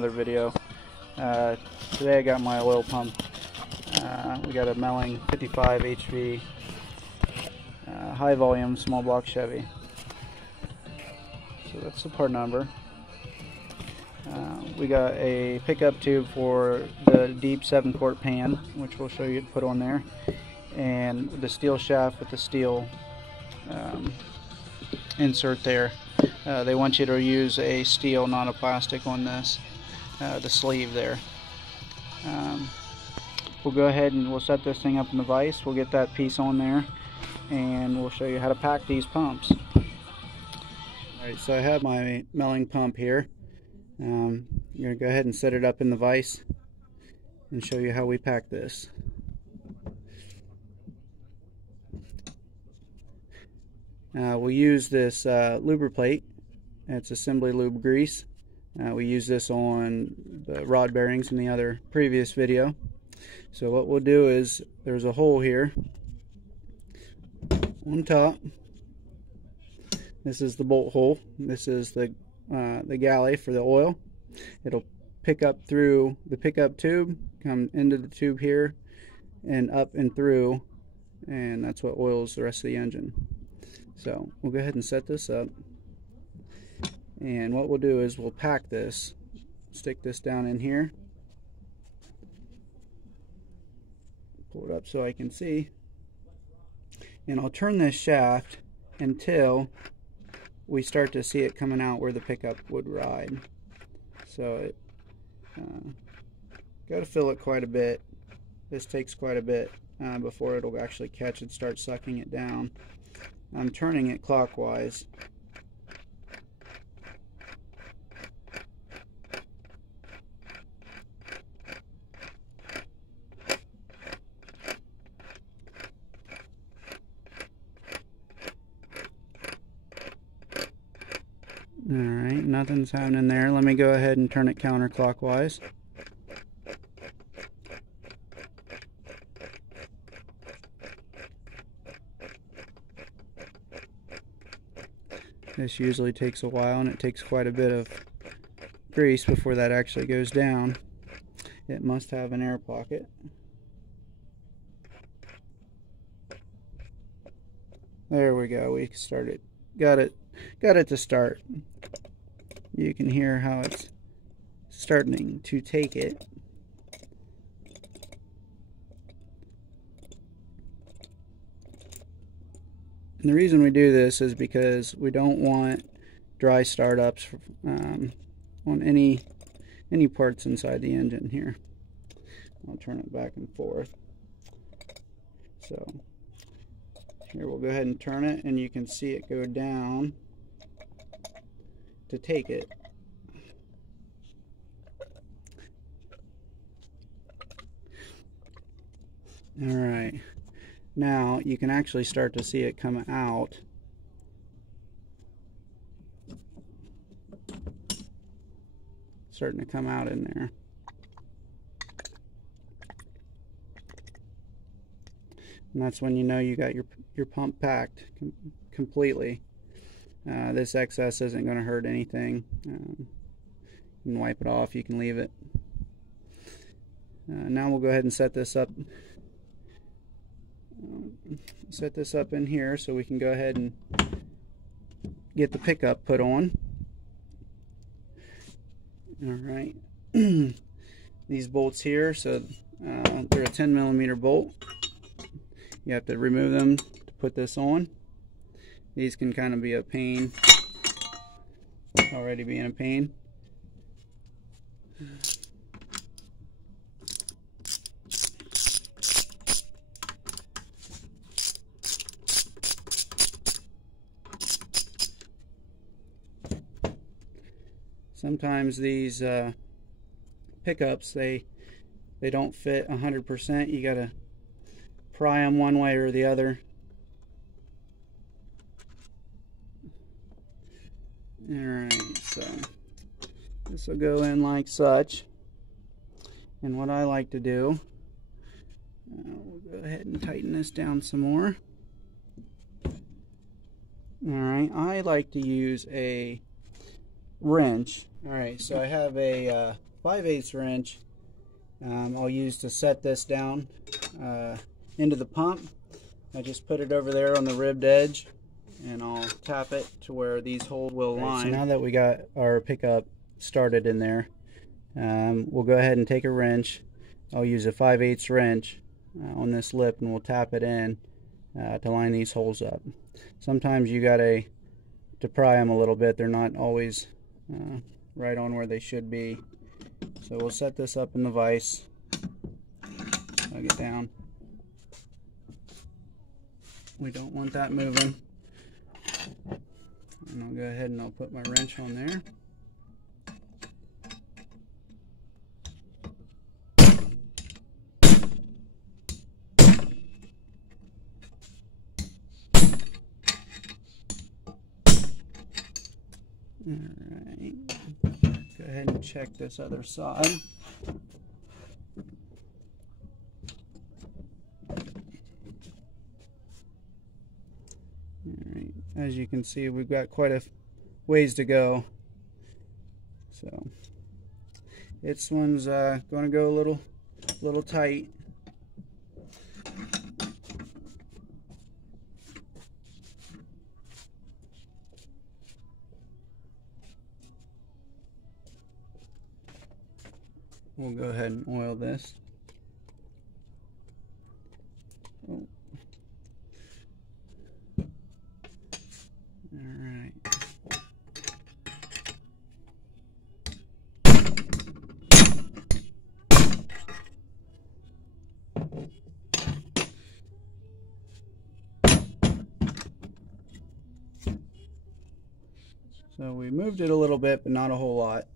another video. Today I got my oil pump. We got a Melling 55 HV high volume small block Chevy. So that's the part number. We got a pickup tube for the deep 7-quart pan, which we'll show you to put on there, and the steel shaft with the steel insert there. They want you to use a steel, not a plastic, on this, the sleeve there. We'll go ahead and we'll set this thing up in the vise. We'll get that piece on there and we'll show you how to pack these pumps. Alright, so I have my Melling pump here. I'm going to go ahead and set it up in the vise and show you how we pack this. We'll use this lubricator plate. It's assembly lube grease. We use this on the rod bearings in the other previous video. So what we'll do is, there's a hole here on top. This is the bolt hole. This is the galley for the oil. It'll pick up through the pickup tube, come into the tube here, and up and through, and that's what oils the rest of the engine. So we'll go ahead and set this up, and what we'll do is we'll pack this, stick this down in here, pull it up so I can see, and I'll turn this shaft until we start to see it coming out where the pickup would ride. So it got to fill it quite a bit. This takes quite a bit before it'll actually catch and start sucking it down. I'm turning it clockwise. Alright, nothing's happening there. Let me go ahead and turn it counterclockwise. This usually takes a while, and it takes quite a bit of grease before that actually goes down. It must have an air pocket. There we go, we started. Got it to start. You can hear how it's starting to take it. And the reason we do this is because we don't want dry startups on any parts inside the engine here. I'll turn it back and forth. So here we'll go ahead and turn it, and you can see it go down to take it. Alright, now you can actually start to see it come out. Starting to come out in there. And that's when you know you got your pump packed completely. This excess isn't going to hurt anything. You can wipe it off, you can leave it. Now we'll go ahead and set this up. Set this up in here so we can go ahead and get the pickup put on. Alright. These bolts here, so they're a 10mm bolt. You have to remove them to put this on. These can kind of be a pain, already being a pain. Sometimes these pickups, they don't fit 100%. You gotta pry them one way or the other. Alright, so this will go in like such. And what I like to do, we'll go ahead and tighten this down some more. Alright, I like to use a wrench. Alright, so I have a 5/8 wrench I'll use to set this down into the pump. I just put it over there on the ribbed edge, and I'll tap it to where these holes will line. So now that we got our pickup started in there, we'll go ahead and take a wrench. I'll use a 5/8 wrench on this lip, and we'll tap it in to line these holes up. Sometimes you gotta pry them a little bit. They're not always right on where they should be. So we'll set this up in the vise, plug it down. We don't want that moving. And I'll go ahead and I'll put my wrench on there. Alright, go ahead and check this other side. Alright, as you can see, we've got quite a ways to go. So this one's going to go a little tight. We'll go ahead and oil this. Oh. Alright. So we moved it a little bit, but not a whole lot.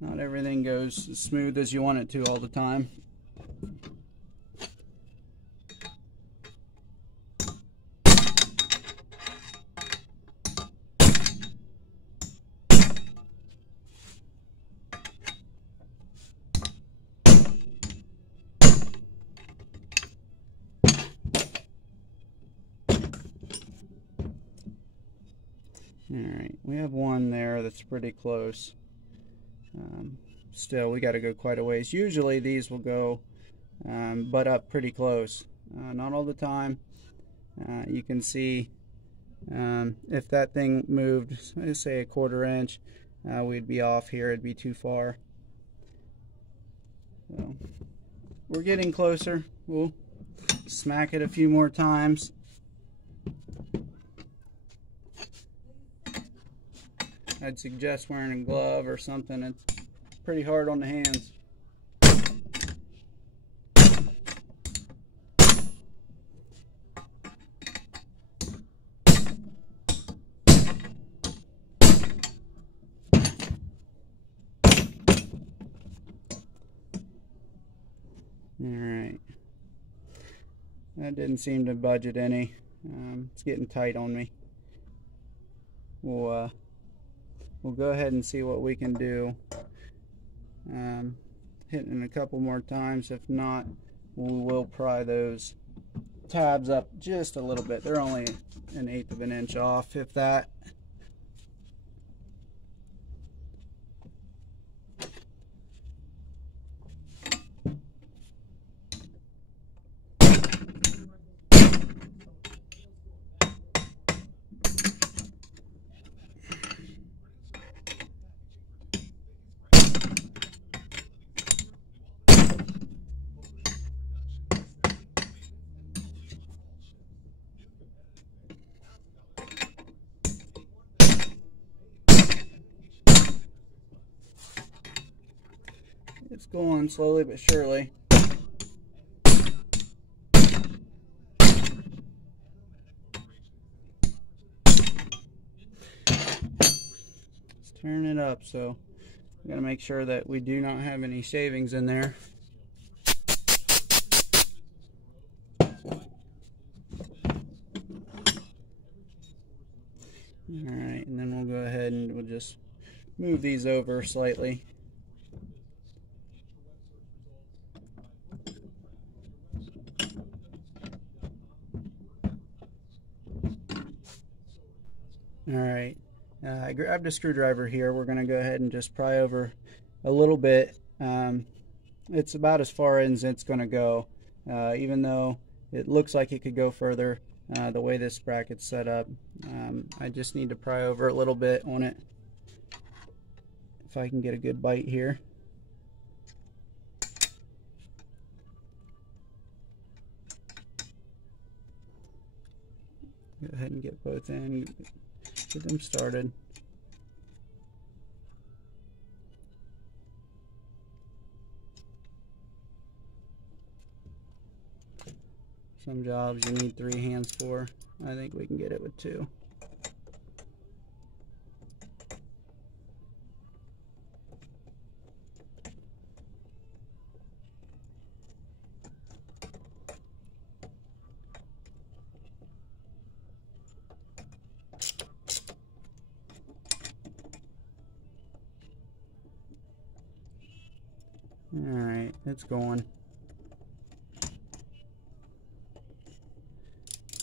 Not everything goes as smooth as you want it to all the time. Alright, we have one there that's pretty close. Still, we got to go quite a ways. Usually these will go butt up pretty close. Not all the time. You can see if that thing moved, let's say a 1/4 inch, we'd be off here. It'd be too far. So we're getting closer. We'll smack it a few more times. I'd suggest wearing a glove or something. It's pretty hard on the hands. Alright. That didn't seem to budge it any. It's getting tight on me. We'll go ahead and see what we can do. Hitting a couple more times. If not, we will pry those tabs up just a little bit. They're only 1/8 of an inch off, if that. It's going slowly but surely. Let's turn it up, so we got to make sure that we do not have any shavings in there. Alright, and then we'll go ahead and we'll just move these over slightly. Alright, I grabbed a screwdriver here. We're going to go ahead and just pry over a little bit. It's about as far in as it's going to go, even though it looks like it could go further the way this bracket's set up. I just need to pry over a little bit on it if I can get a good bite here. Go ahead and get both in, get them started. Some jobs you need 3 hands for. I think we can get it with 2. Alright, it's going.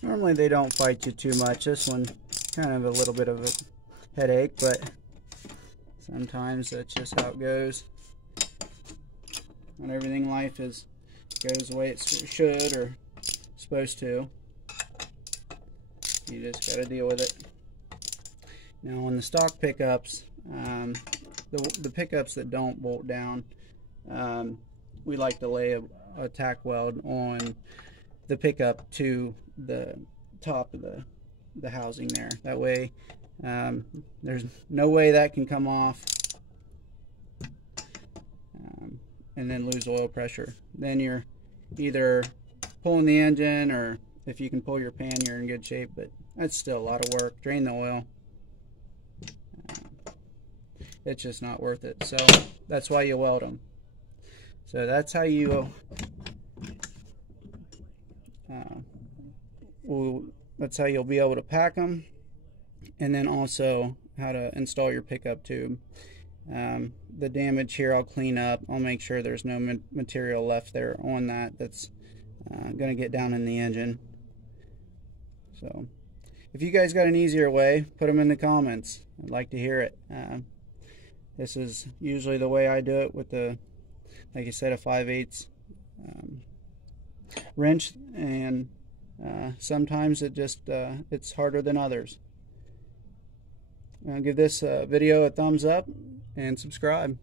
Normally they don't fight you too much. This one kind of a little bit of a headache, but sometimes that's just how it goes. Not everything in life goes the way it should or supposed to. You just got to deal with it. Now on the stock pickups, the pickups that don't bolt down, we like to lay a tack weld on the pickup to the top of the housing there. That way there's no way that can come off and then lose oil pressure. Then you're either pulling the engine, or if you can pull your pan, you're in good shape, but that's still a lot of work. Drain the oil. It's just not worth it. So that's why you weld them. So that's how you that's how you'll be able to pack them, and then also how to install your pickup tube. The damage here I'll clean up. I'll make sure there's no material left there on that's going to get down in the engine. So if you guys got an easier way, put them in the comments. I'd like to hear it. This is usually the way I do it with the, like I said, a 5/8 wrench, and sometimes it's harder than others. Give this video a thumbs up and subscribe.